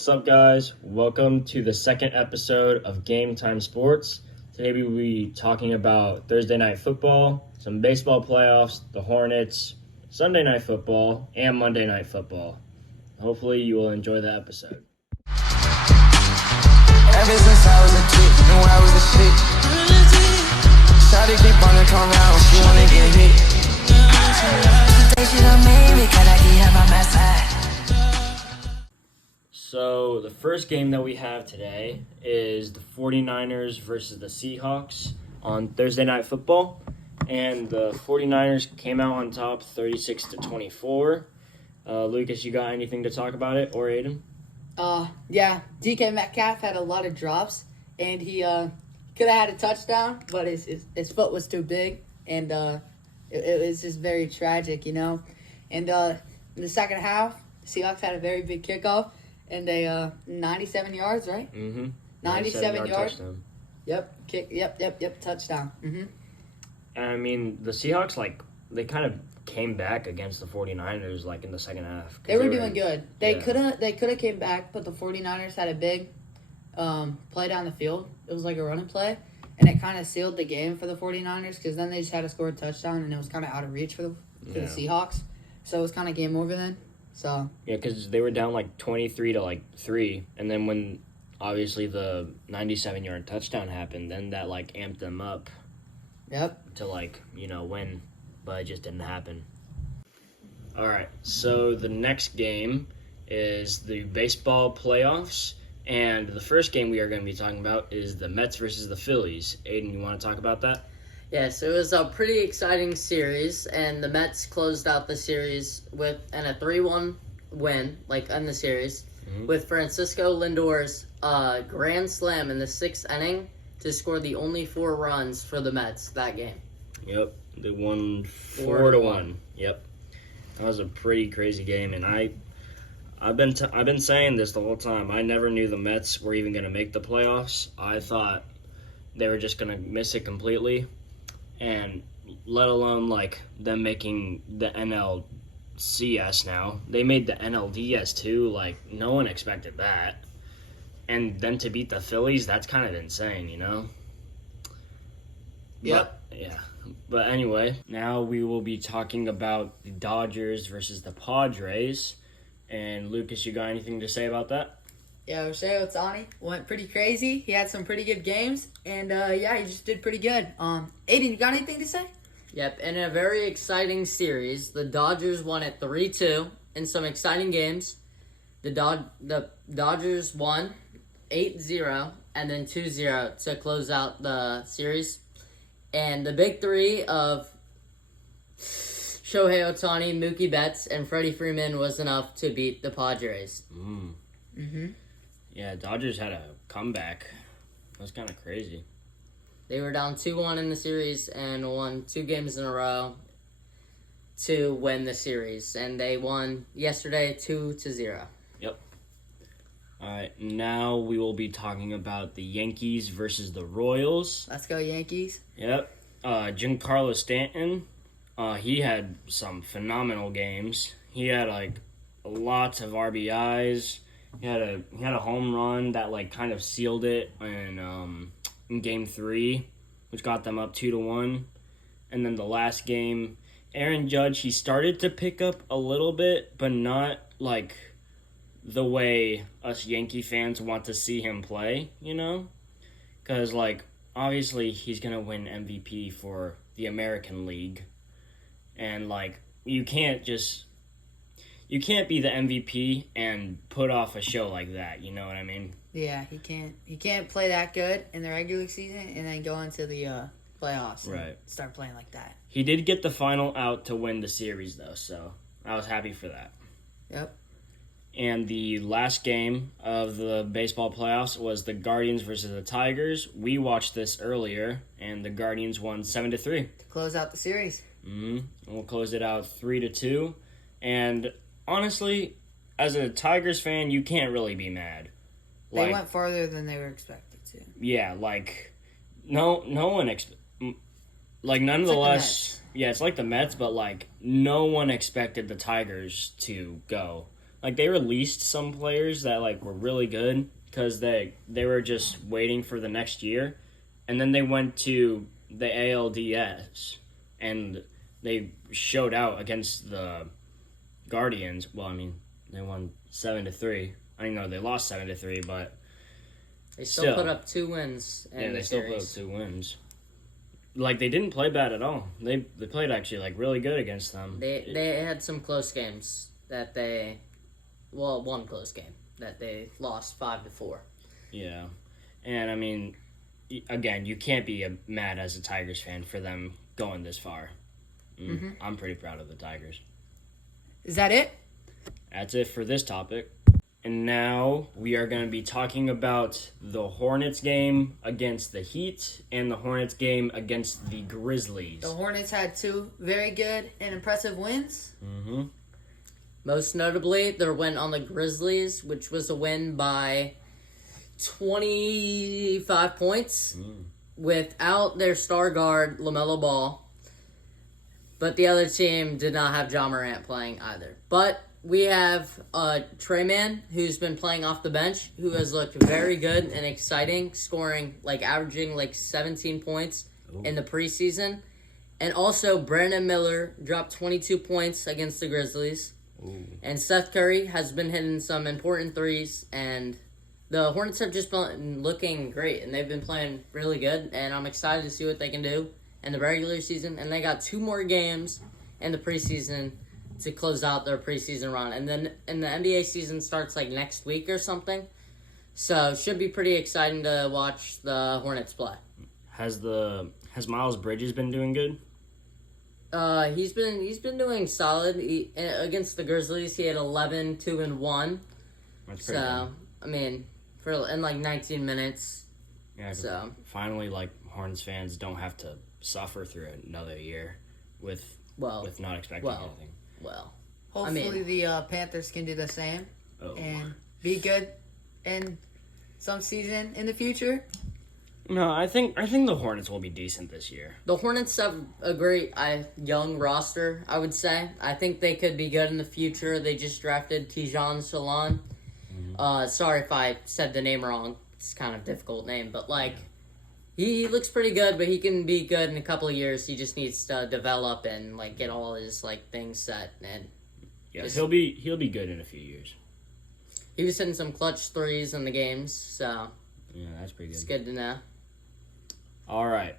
What's up, guys? Welcome to the second episode of Game Time Sports. Today we will be talking about Thursday night football, some baseball playoffs, the Hornets, Sunday night football, and Monday night football. Hopefully you will enjoy the episode. Ever since I was a kid, knew I was a shit. Shawty keep on come round, she wanna get hit. Think she done made me, can I get her by my side? So the first game that we have today is the 49ers versus the Seahawks on Thursday night football. And the 49ers came out on top 36-24. Lucas, you got anything to talk about it, or Aiden? Yeah, DK Metcalf had a lot of drops, and he could have had a touchdown, but his foot was too big, and it was just very tragic, you know. And in the second half, Seahawks had a very big kickoff, and they 97 yards, right? Mm-hmm. 97 yards. Touchdown. Yep, touchdown. Mm-hmm. And I mean, the Seahawks, they kind of came back against the 49ers, in the second half. They were doing good. They yeah. could have came back, but the 49ers had a big play down the field. It was like a running play, and it kind of sealed the game for the 49ers because then they just had to score a touchdown, and it was kind of out of reach for the Seahawks. So it was kind of game over then. So yeah, because they were down 23-3, and then when obviously the 97-yard touchdown happened, then that amped them up. Yep. To win, but it just didn't happen. All right, so the next game is the baseball playoffs, and the first game we are going to be talking about is the Mets versus the Phillies. Aiden, you want to talk about that? Yes, it was a pretty exciting series, and the Mets closed out the series with a 3-1 win, in the series, with Francisco Lindor's grand slam in the sixth inning to score the only 4 runs for the Mets that game. Yep, they won 4-1. Yep, that was a pretty crazy game, and I've been saying this the whole time. I never knew the Mets were even going to make the playoffs. I thought they were just going to miss it completely. And let alone them making the NLCS now. They made the NLDS too. No one expected that. And then to beat the Phillies, that's kind of insane, you know? Yep. But anyway, now we will be talking about the Dodgers versus the Padres. And Lucas, you got anything to say about that? Yeah, Shohei Ohtani went pretty crazy. He had some pretty good games, and he just did pretty good. Aiden, you got anything to say? Yep, in a very exciting series, the Dodgers won at 3-2 in some exciting games. The Dodgers won 8-0 and then 2-0 to close out the series. And the big three of Shohei Ohtani, Mookie Betts, and Freddie Freeman was enough to beat the Padres. Mm-hmm. Yeah, Dodgers had a comeback. That was kind of crazy. They were down 2-1 in the series and won 2 games in a row to win the series. And they won yesterday 2-0. Yep. All right, now we will be talking about the Yankees versus the Royals. Let's go Yankees. Yep. Giancarlo Stanton, he had some phenomenal games. He had lots of RBIs. He had a home run that kind of sealed it in Game 3, which got them up 2-1. And then the last game, Aaron Judge, he started to pick up a little bit, but not the way us Yankee fans want to see him play, you know? Because obviously he's gonna win MVP for the American League, and you can't be the MVP and put off a show like that, you know what I mean? Yeah, he can't play that good in the regular season and then go into the playoffs and start playing like that. He did get the final out to win the series, though, so I was happy for that. Yep. And the last game of the baseball playoffs was the Guardians versus the Tigers. We watched this earlier, and the Guardians won 7-3. To close out the series. And we'll close it out 3-2. And honestly, as a Tigers fan, you can't really be mad. They went farther than they were expected to. Yeah, no one nonetheless. Yeah, it's like the Mets, but no one expected the Tigers to go like they released some players that like were really good because they were just waiting for the next year, and then they went to the ALDS and they showed out against the Guardians. Well, I mean, they won 7-3. I know they lost 7-3, but they still put up 2 wins. In the still put up 2 wins. Like, they didn't play bad at all. They played actually like really good against them. They had some close games that one close game that they lost 5-4. Yeah, and I mean, again, you can't be mad as a Tigers fan for them going this far. I'm pretty proud of the Tigers. Is that it? That's it for this topic. And now we are going to be talking about the Hornets game against the Heat and the Hornets game against the Grizzlies. The Hornets had 2 very good and impressive wins. Mm-hmm. Most notably, their win on the Grizzlies, which was a win by 25 points without their star guard, LaMelo Ball. But the other team did not have Ja Morant playing either. But we have Trey Mann, who's been playing off the bench, who has looked very good and exciting, scoring, averaging 17 points in the preseason. And also, Brandon Miller dropped 22 points against the Grizzlies. Ooh. And Seth Curry has been hitting some important threes. And the Hornets have just been looking great, and they've been playing really good. And I'm excited to see what they can do in the regular season. And they got 2 more games in the preseason to close out their preseason run. And then the NBA season starts next week or something. So should be pretty exciting to watch the Hornets play. Has Miles Bridges been doing good? He's been doing solid. Against the Grizzlies, he had 11, 2, and 1. That's pretty good. I mean, in 19 minutes. Yeah, so finally, Hornets fans don't have to suffer through another year with not expecting anything. Well, hopefully the Panthers can do the same and be good in some season in the future. No, I think the Hornets will be decent this year. The Hornets have a great young roster, I would say. I think they could be good in the future. They just drafted Tijan Salon. Sorry if I said the name wrong. It's kind of a difficult name, but he looks pretty good, but he can be good in a couple of years. He just needs to develop and get all his things set. And he'll be good in a few years. He was hitting some clutch threes in the games, so yeah, that's pretty good. It's good to know. All right,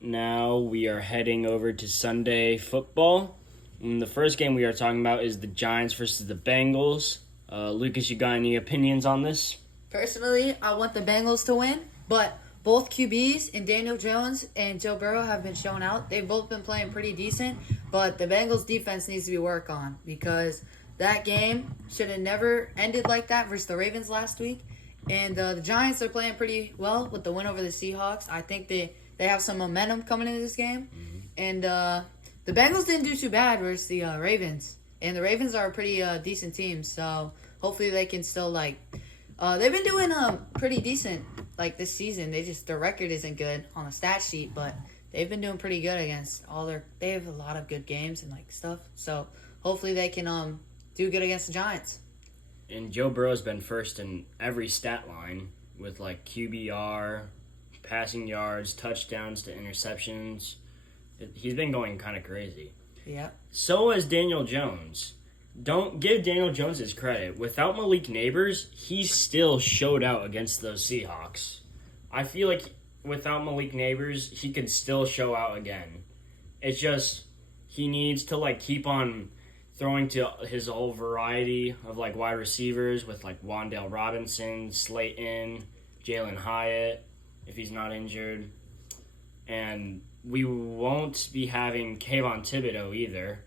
now we are heading over to Sunday football. And the first game we are talking about is the Giants versus the Bengals. Lucas, you got any opinions on this? Personally, I want the Bengals to win, but both QBs and Daniel Jones and Joe Burrow have been showing out. They've both been playing pretty decent, but the Bengals defense needs to be worked on because that game should have never ended like that versus the Ravens last week. And the Giants are playing pretty well with the win over the Seahawks. I think they have some momentum coming into this game. Mm-hmm. And the Bengals didn't do too bad versus the Ravens. And the Ravens are a pretty decent team, so hopefully they can still they've been doing pretty decent this season. Their record isn't good on the stat sheet, but they've been doing pretty good against they have a lot of good games and stuff. So hopefully they can do good against the Giants. And Joe Burrow's been first in every stat line with QBR, passing yards, touchdowns to interceptions. He's been going kind of crazy. Yeah. So has Daniel Jones. Don't give Daniel Jones his credit. Without Malik Neighbors, he still showed out against those Seahawks. I feel like without Malik Neighbors, he could still show out again. It's just he needs to keep on throwing to his whole variety of wide receivers with Wan'Dale Robinson, Slayton, Jalen Hyatt, if he's not injured. And we won't be having Kayvon Thibodeau either.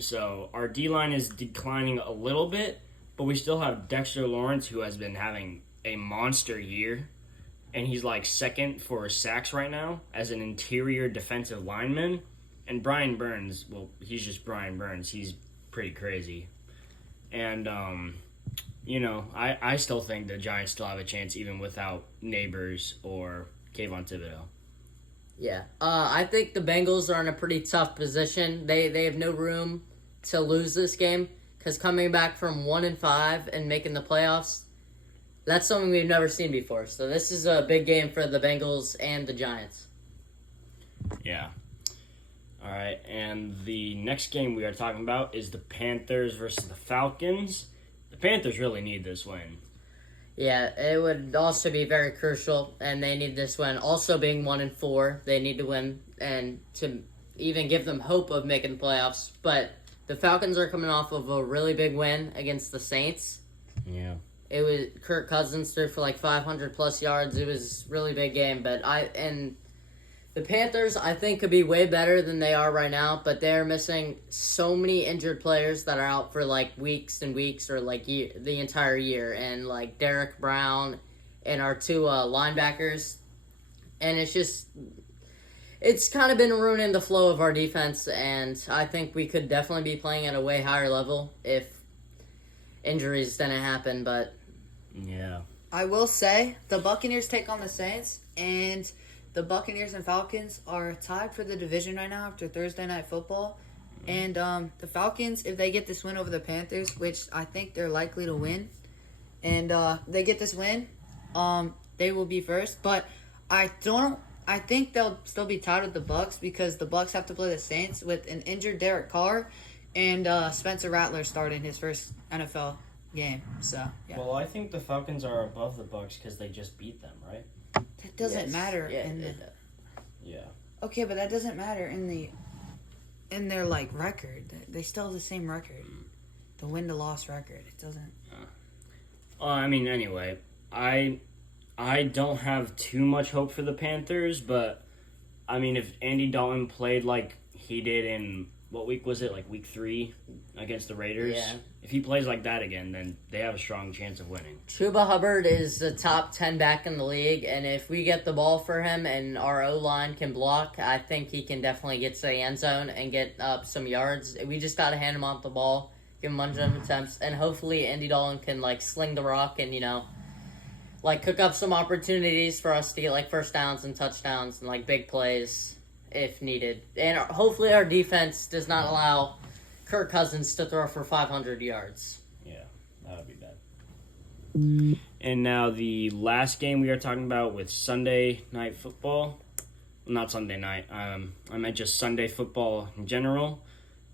So our D-line is declining a little bit, but we still have Dexter Lawrence, who has been having a monster year. And he's second for sacks right now as an interior defensive lineman. And Brian Burns, well, he's just Brian Burns. He's pretty crazy. And, I still think the Giants still have a chance even without Neighbors or Kayvon Thibodeau. Yeah. I think the Bengals are in a pretty tough position. They have no room to lose this game because coming back from 1-5 and making the playoffs, that's something we've never seen before. So this is a big game for the Bengals and the Giants. Yeah. All right, and the next game we are talking about is the Panthers versus the Falcons. The Panthers really need this win. Yeah, it would also be very crucial, and they need this win. Also being 1-4, they need to win, and to even give them hope of making the playoffs. But the Falcons are coming off of a really big win against the Saints. Yeah. It was Kirk Cousins threw for like 500 plus yards. It was a really big game, but the Panthers, I think, could be way better than they are right now, but they're missing so many injured players that are out for, like, weeks and weeks or, like, the entire year. And, like, Derek Brown and our two linebackers. And it's kind of been ruining the flow of our defense, and I think we could definitely be playing at a way higher level if injuries didn't happen, but... Yeah. I will say, the Buccaneers take on the Saints, and... The Buccaneers and Falcons are tied for the division right now after Thursday Night Football. And the Falcons, if they get this win over the Panthers, which I think they're likely to win, and they get this win, they will be first. But I think they'll still be tied with the Bucks because the Bucks have to play the Saints with an injured Derek Carr and Spencer Rattler starting his first NFL game. So, yeah. Well, I think the Falcons are above the Bucks because they just beat them, right? That doesn't matter Yeah. Okay, but that doesn't matter in their like record. They still have the same record. The win to loss record. It doesn't. I mean, anyway, I don't have too much hope for the Panthers, but I mean, if Andy Dalton played like he did in what week was it? Like week 3 against the Raiders. Yeah. If he plays like that again, then they have a strong chance of winning. Chuba Hubbard is the top 10 back in the league, and if we get the ball for him and our O-line can block, I think he can definitely get to the end zone and get up some yards. We just got to hand him off the ball, give him a bunch of attempts, and hopefully Andy Dalton can, like, sling the rock and, you know, like, cook up some opportunities for us to get, like, first downs and touchdowns and, like, big plays if needed. And hopefully our defense does not allow Kirk Cousins to throw for 500 yards. Yeah, that would be bad. And now the last game we are talking about with Sunday Night Football. Well, not Sunday night. I meant just Sunday football in general.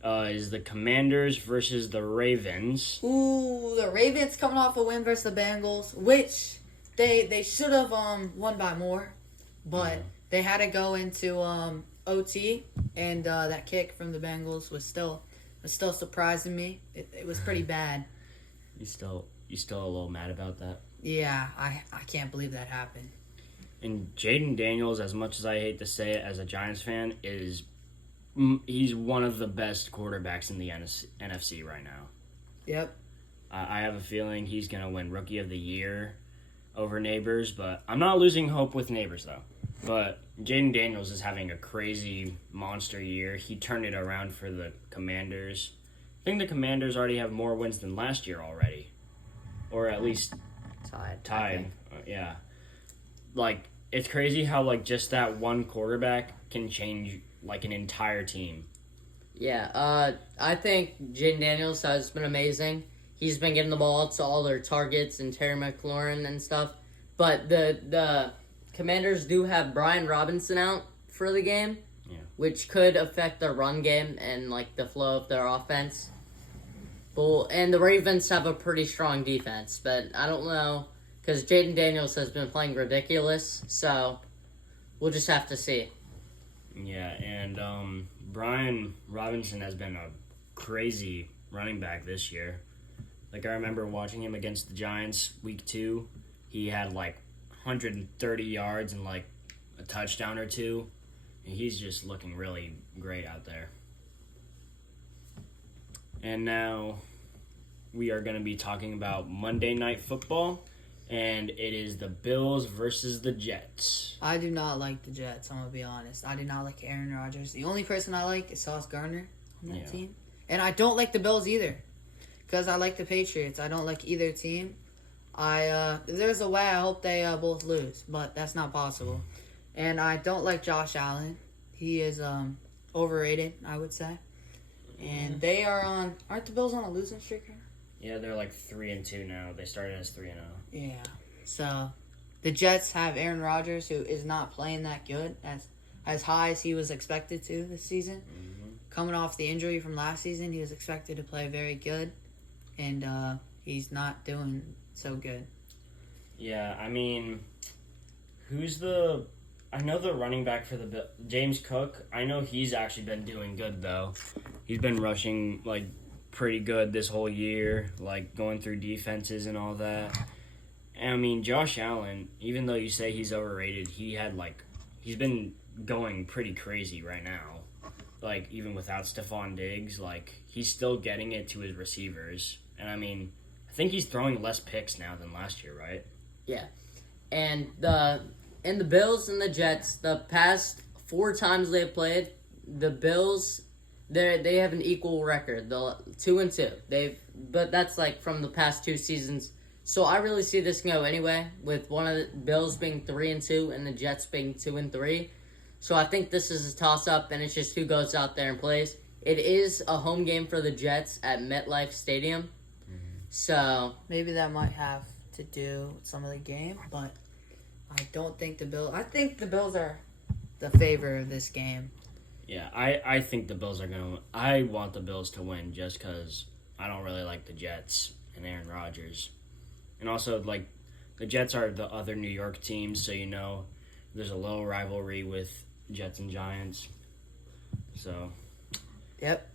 Is the Commanders versus the Ravens. Ooh, the Ravens coming off a win versus the Bengals, which they should have won by more, but they had to go into OT, and that kick from the Bengals was still surprising me. It was pretty bad. You still a little mad about that? Yeah, I can't believe that happened. And Jaden Daniels, as much as I hate to say it as a Giants fan, he's one of the best quarterbacks in the NFC right now. Yep. I have a feeling he's going to win Rookie of the Year over Neighbors, but I'm not losing hope with Neighbors, though. But Jaden Daniels is having a crazy monster year. He turned it around for the Commanders. I think the Commanders already have more wins than last year already. Or at least tied. Yeah. Like, it's crazy how, like, just that one quarterback can change, like, an entire team. Yeah, I think Jaden Daniels has been amazing. He's been getting the ball to all their targets and Terry McLaurin and stuff. But the Commanders do have Brian Robinson out for the game, which could affect their run game and, like, the flow of their offense. And the Ravens have a pretty strong defense, but I don't know, because Jaden Daniels has been playing ridiculous, so we'll just have to see. Yeah, and Brian Robinson has been a crazy running back this year. Like, I remember watching him against the Giants week 2. He had, like, 130 yards and, like, a touchdown or two. And he's just looking really great out there. And now we are going to be talking about Monday Night Football. And it is the Bills versus the Jets. I do not like the Jets, I'm going to be honest. I do not like Aaron Rodgers. The only person I like is Sauce Gardner on that team. And I don't like the Bills either, because I like the Patriots. I don't like either team. There's a way I hope they both lose, but that's not possible. And I don't like Josh Allen. He is overrated, I would say. And they are aren't the Bills on a losing streak here? Yeah, they're like 3-2 now. They started as 3-0. Yeah. So, the Jets have Aaron Rodgers, who is not playing that good, as high as he was expected to this season. Mm-hmm. Coming off the injury from last season, he was expected to play very good, and he's not doing so good. Yeah, I mean, I know the running back for the James Cook. I know he's actually been doing good, though. He's been rushing, like, pretty good this whole year, like, going through defenses and all that. And, I mean, Josh Allen, even though you say he's overrated, he's been going pretty crazy right now. Like, even without Stephon Diggs, like, he's still getting it to his receivers. And, I mean, I think he's throwing less picks now than last year, right? Yeah. And the Bills and the Jets, the past 4 times they've played, the Bills, they have an equal record, 2-2. But that's like from the past 2 seasons. So I really see this go anyway, with one of the Bills being 3-2 and the Jets being 2-3. So I think this is a toss-up, and it's just who goes out there and plays. It is a home game for the Jets at MetLife Stadium. So Maybe that might have to do with some of the game, but I don't think I think the Bills are the favor of this game. Yeah, I think the Bills are going to... I want the Bills to win just because I don't really like the Jets and Aaron Rodgers. And also, like, the Jets are the other New York teams, so you know there's a little rivalry with Jets and Giants. So... Yep.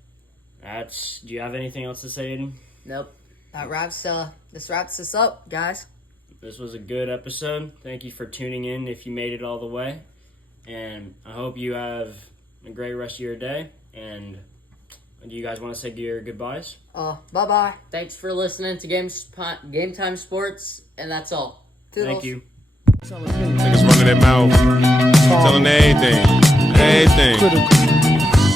Do you have anything else to say, Aiden? nope. This wraps us up, guys. This was a good episode. Thank you for tuning in if you made it all the way. And I hope you have a great rest of your day. And do you guys want to say your goodbyes? Bye-bye. Thanks for listening to Game Time Sports, and that's all. Toodles. Thank you. Niggas running their mouth, telling everything.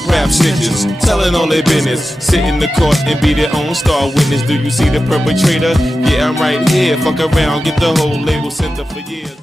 Rap snitches, telling all their business. Sit in the court and be their own star witness. Do you see the perpetrator? Yeah, I'm right here. Fuck around, get the whole label sent up for years.